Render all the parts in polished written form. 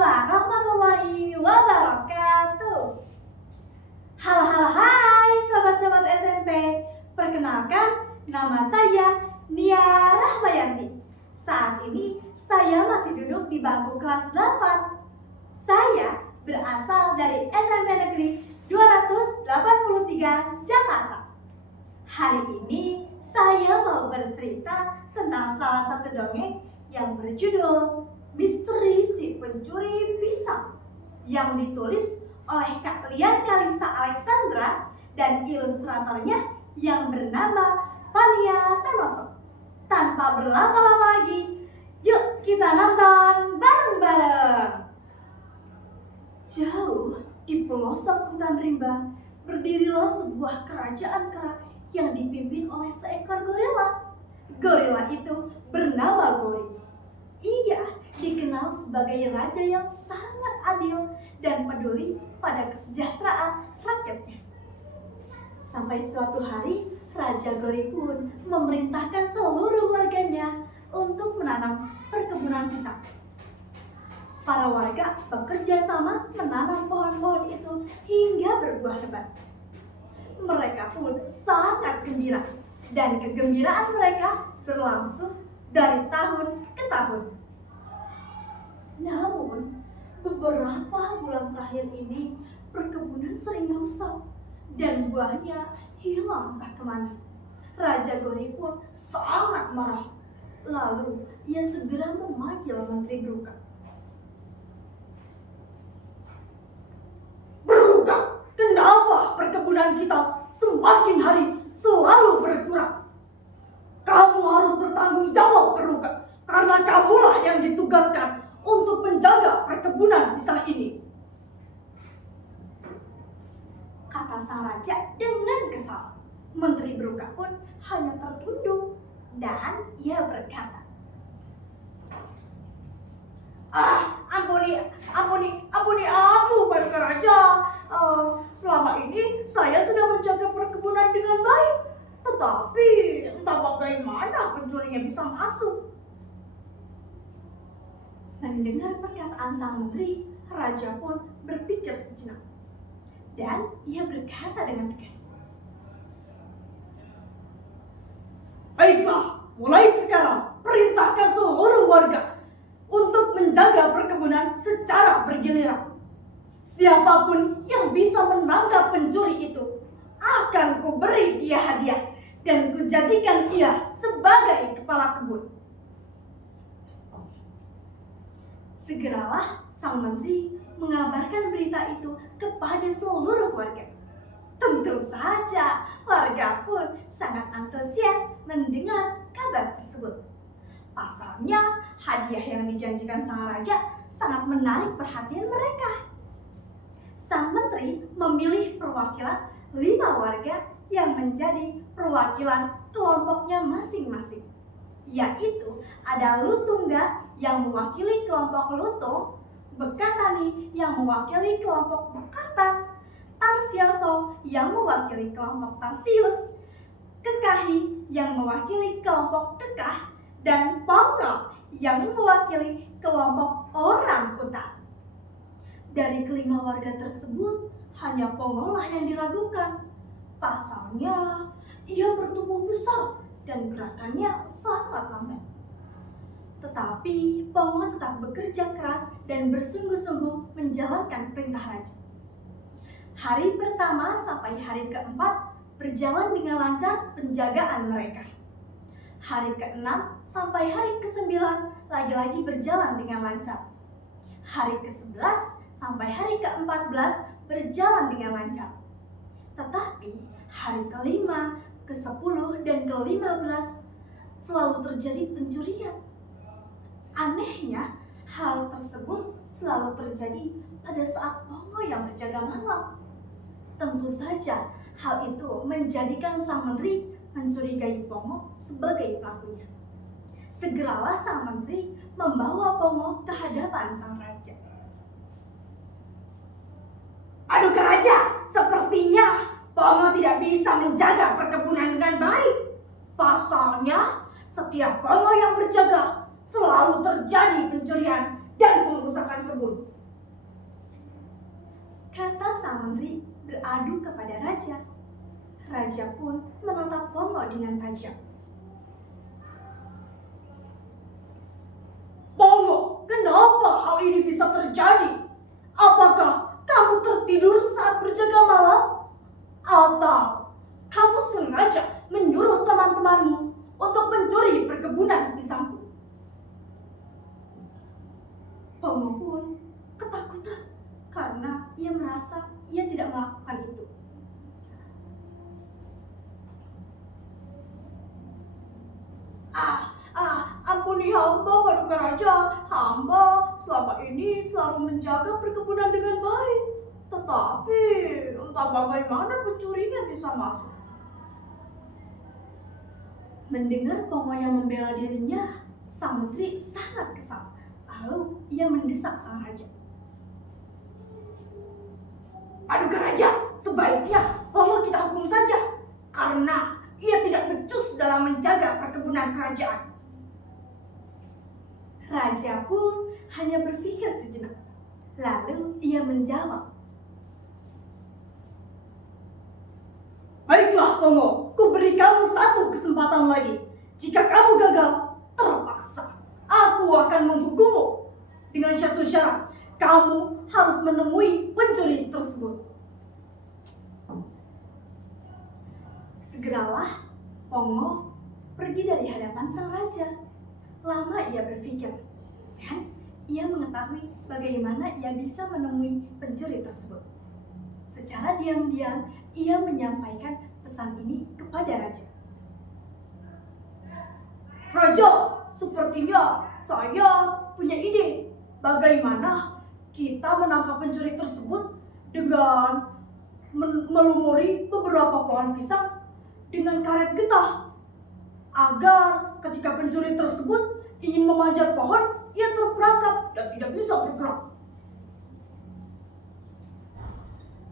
warahmatullahi wabarakatuh. Halo, hai sobat-sobat SMP. Perkenalkan, nama saya Nia Rahmayanti. Saat ini saya masih duduk di bangku kelas 8. Saya berasal dari SMP Negeri 283 Jakarta. Hari ini saya mau bercerita tentang salah satu dongeng yang berjudul Misteri Si Pencuri Pisang, yang ditulis oleh Kak Lian Kalista Alexandra dan ilustratornya yang bernama Fania Sanoso. Tanpa berlama-lama lagi, yuk kita nonton bareng-bareng. Jauh di pelosok hutan rimba, berdirilah sebuah kerajaan kera yang dipimpin oleh seekor gorila. Gorila itu bernama Gori. Ia dikenal sebagai raja yang sangat adil dan peduli pada kesejahteraan rakyatnya. Sampai suatu hari, Raja Gori pun memerintahkan seluruh warganya untuk menanam perkebunan pisang. Para warga bekerja sama menanam pohon-pohon itu hingga berbuah lebat. Mereka pun sangat gembira, dan kegembiraan mereka berlangsung dari tahun ke tahun. Namun, beberapa bulan terakhir ini perkebunan sering rusak dan buahnya hilang entah kemana. Raja Gori pun sangat marah. Lalu ia segera memanggil Menteri Beruka. Beruka, kenapa perkebunan kita semakin hari selalu berkurang? Kamu harus bertanggung jawab, Beruka, karena kamulah yang ditugaskan untuk menjaga perkebunan pisang ini, kata sang raja dengan kesal. Menteri Beruka pun hanya tertunduk dan ia berkata, ampuni aku, Paduka Raja. Selama ini saya sudah menjaga perkebunan dengan baik, tetapi entah bagaimana pencurinya bisa masuk. Mendengar perkataan sang menteri, raja pun berpikir sejenak. Dan ia berkata dengan tegas, baiklah, mulai sekarang perintahkan seluruh warga untuk menjaga perkebunan secara bergiliran. Siapapun yang bisa menangkap pencuri itu akan kuberi dia hadiah dan kujadikan ia sebagai kepala kebun. Segeralah sang menteri mengabarkan berita itu kepada seluruh warga. Tentu saja warga pun sangat antusias mendengar kabar tersebut. Pasalnya, hadiah yang dijanjikan sang raja sangat menarik perhatian mereka. Sang menteri memilih perwakilan 5 warga yang menjadi perwakilan kelompoknya masing-masing, yaitu ada Lutungga yang mewakili kelompok Lutung, Bekatani yang mewakili kelompok Bekatan, Tarsiaso yang mewakili kelompok Tarsius, Kekahi yang mewakili kelompok Kekah, dan Pongol yang mewakili kelompok Orang Hutan. Dari kelima warga tersebut, hanya Pongollah yang diragukan. Pasalnya, ia bertubuh besar dan gerakannya sangat lambat. Tetapi Pongol tetap bekerja keras dan bersungguh-sungguh menjalankan perintah raja. Hari pertama sampai hari keempat berjalan dengan lancar penjagaan mereka. Hari ke-6 sampai hari ke-9 lagi-lagi berjalan dengan lancar. Hari ke-11 sampai hari ke-14 berjalan dengan lancar. Tetapi hari ke-5, ke-10, dan ke-15 selalu terjadi pencurian. Anehnya, hal tersebut selalu terjadi pada saat Pongo yang berjaga malam. Tentu saja hal itu menjadikan sang menteri mencurigai Pongo sebagai pelakunya. Segeralah sang menteri membawa Pongo ke hadapan sang raja. Paduka Raja, sepertinya Pongo tidak bisa menjaga perkebunan dengan baik. Pasalnya, setiap Pongo yang berjaga selalu terjadi pencurian dan pengrusakan kebun. Kata sang menteri beradu kepada raja. Raja pun menatap Pongo dengan tajam. Pongo, kenapa hal ini bisa terjadi? Apakah kamu tertidur saat berjaga malam? Atau kamu sengaja menyuruh teman-temanmu untuk mencuri perkebunan pisangku? Pongo pun ketakutan karena ia merasa ia tidak melakukan itu. Ampuni hamba, Paduka Raja. Hamba selama ini selalu menjaga perkebunan dengan baik. Tetapi entah bagaimana pencurinya bisa masuk. Mendengar Pongo yang membela dirinya, sang menteri sangat kesal. Lalu ia mendesak sang raja. Paduka Raja, sebaiknya Pongo kita hukum saja, karena ia tidak becus dalam menjaga perkebunan kerajaan. Raja pun hanya berpikir sejenak. Lalu ia menjawab. Baiklah Pongo, ku beri kamu satu kesempatan lagi. Jika kamu gagal, terpaksa aku akan menghukummu. Dengan satu syarat, kamu harus menemui pencuri tersebut. Segeralah Pongo pergi dari hadapan sang raja. Lama ia berpikir, dan ia mengetahui bagaimana ia bisa menemui pencuri tersebut. Secara diam-diam, ia menyampaikan pesan ini kepada raja. Raja, sepertinya saya punya ide. Bagaimana kita menangkap pencuri tersebut dengan melumuri beberapa pohon pisang dengan karet getah, agar ketika pencuri tersebut ingin memanjat pohon, ia terperangkap dan tidak bisa bergerak.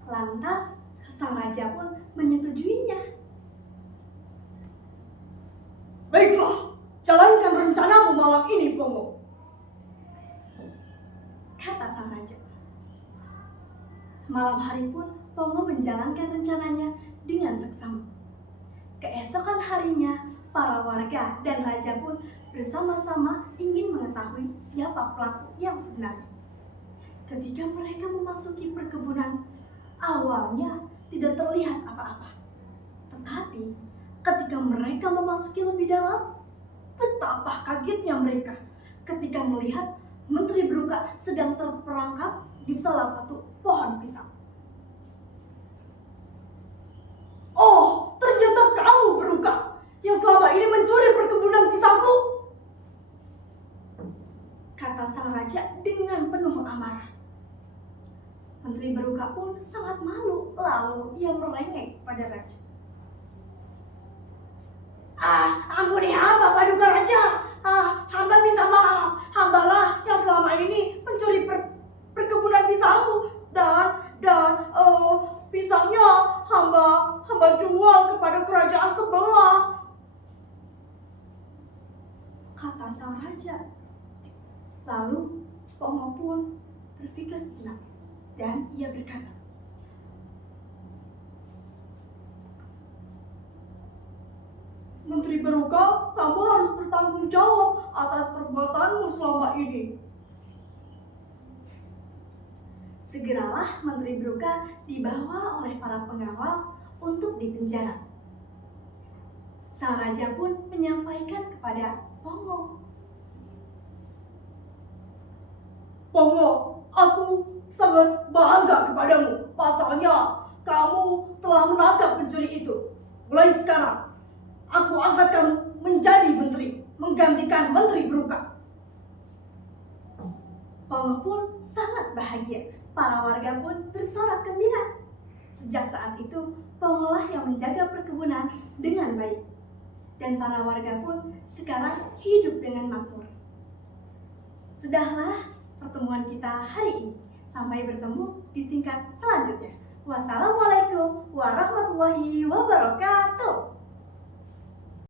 Lantas sang raja pun menyetujuinya. Baiklah, jalankan rencanamu malam ini, Pongo, kata sang raja. Malam hari pun Pongo menjalankan rencananya dengan seksama. Keesokan harinya, para warga dan raja pun bersama-sama ingin mengetahui siapa pelaku yang sebenarnya. Ketika mereka memasuki perkebunan, awalnya tidak terlihat apa-apa. Tetapi ketika mereka memasuki lebih dalam, betapa kagetnya mereka ketika melihat Menteri Beruka sedang terperangkap di salah satu pohon pisang. Oh, ternyata kamu Beruka yang selama ini mencuri perkebunan pisangku, kata sang raja dengan penuh amarah. Menteri Beruka pun sangat malu, lalu ia merengek pada raja. Ampuni hamba, Paduka Raja. Hamba minta maaf. Hambalah yang selama ini mencuri perkebunan pisangmu dan pisangnya hamba jual kepada kerajaan sebelah, kata sang raja. Lalu Pongo pun berpikir sejenak dan ia berkata, Menteri Beruka, kamu harus bertanggung jawab atas perbuatanmu selama ini. Segeralah Menteri Beruka dibawa oleh para pengawal untuk dipenjara. Sang raja pun menyampaikan kepada Pongo. Pongo, aku sangat bangga kepadamu. Pasalnya, kamu telah menangkap pencuri itu. Mulai sekarang, aku angkat kamu menjadi menteri, menggantikan Menteri Beruka. Pongo pun sangat bahagia. Para warga pun bersorak gembira. Sejak saat itu, Pongolah yang menjaga perkebunan dengan baik. Dan para warga pun sekarang hidup dengan makmur. Sudahlah pertemuan kita hari ini. Sampai bertemu di tingkat selanjutnya. Wassalamualaikum warahmatullahi wabarakatuh.